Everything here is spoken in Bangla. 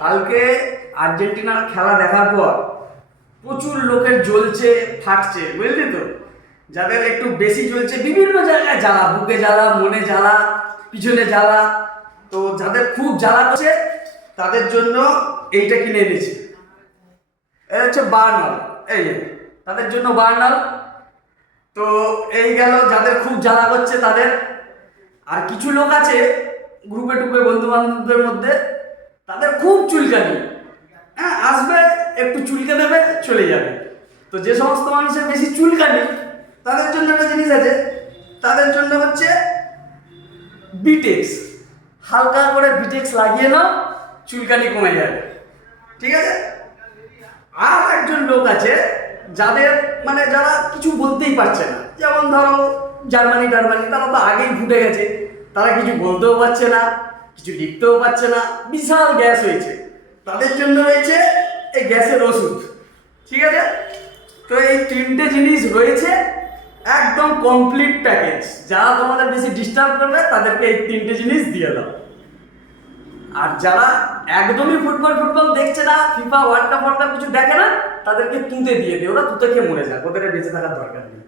কালকে আর্জেন্টিনার খেলা দেখার পর প্রচুর লোকের জ্বলছে, ফাটছে, বুঝলি তো? যাদের একটু বেশি জ্বলছে, বিভিন্ন জায়গায় জ্বালা, বুকে জ্বালা, মনে জ্বালা, পিছনে জ্বালা। তো যাদের খুব জ্বালা করছে তাদের জন্য এইটা কিনে এনেছি। এটা হচ্ছে বার্নাল। এই যে তাদের জন্য বার্নাল। তো এই গেল যাদের খুব জ্বালা করছে তাদের। আর কিছু লোক আছে গ্রুপে টুপে বন্ধু বান্ধবদের মধ্যে, তাদের খুব চুলকানি। হ্যাঁ, আসবে একটু চুলকে দেবে, চলে যাবে। তো যে সমস্ত মানুষের বেশি চুলকানি তাদের জন্য একটা জিনিস আছে, তাদের জন্য হচ্ছে বিটেক্স। হালকা করে বিটেক্স লাগিয়ে নাও, চুলকানি কমে যাবে। ঠিক আছে? আর একজন লোক আছে যাদের মানে যারা কিছু বলতেই পারছে না, যেমন ধরো জার্মানি টার্মানি, তারা তো আগেই ফুটে গেছে, তারা কিছু বলতেও পারছে না, কিছু লিখতেও পারছে না, বিশাল গ্যাস হয়েছে। তাদের জন্য রয়েছে এই গ্যাসের ওষুধ। ঠিক আছে? তো এই তিনটে জিনিস রয়েছে, একদম কমপ্লিট প্যাকেজ। যারা তোমাদের বেশি ডিস্টার্ব করবে তাদেরকে এই তিনটে জিনিস দিয়ে দাও। আর যারা একদমই ফুটবল ফুটবল দেখছে না, ফিফা ওয়ার্ল্ড কাপ কিছু দেখে না, তাদেরকে তুঁতে দিয়ে দিও, ওরা তুঁতে খেয়ে মরে যাক, ওদের বেঁচে থাকার দরকার নেই।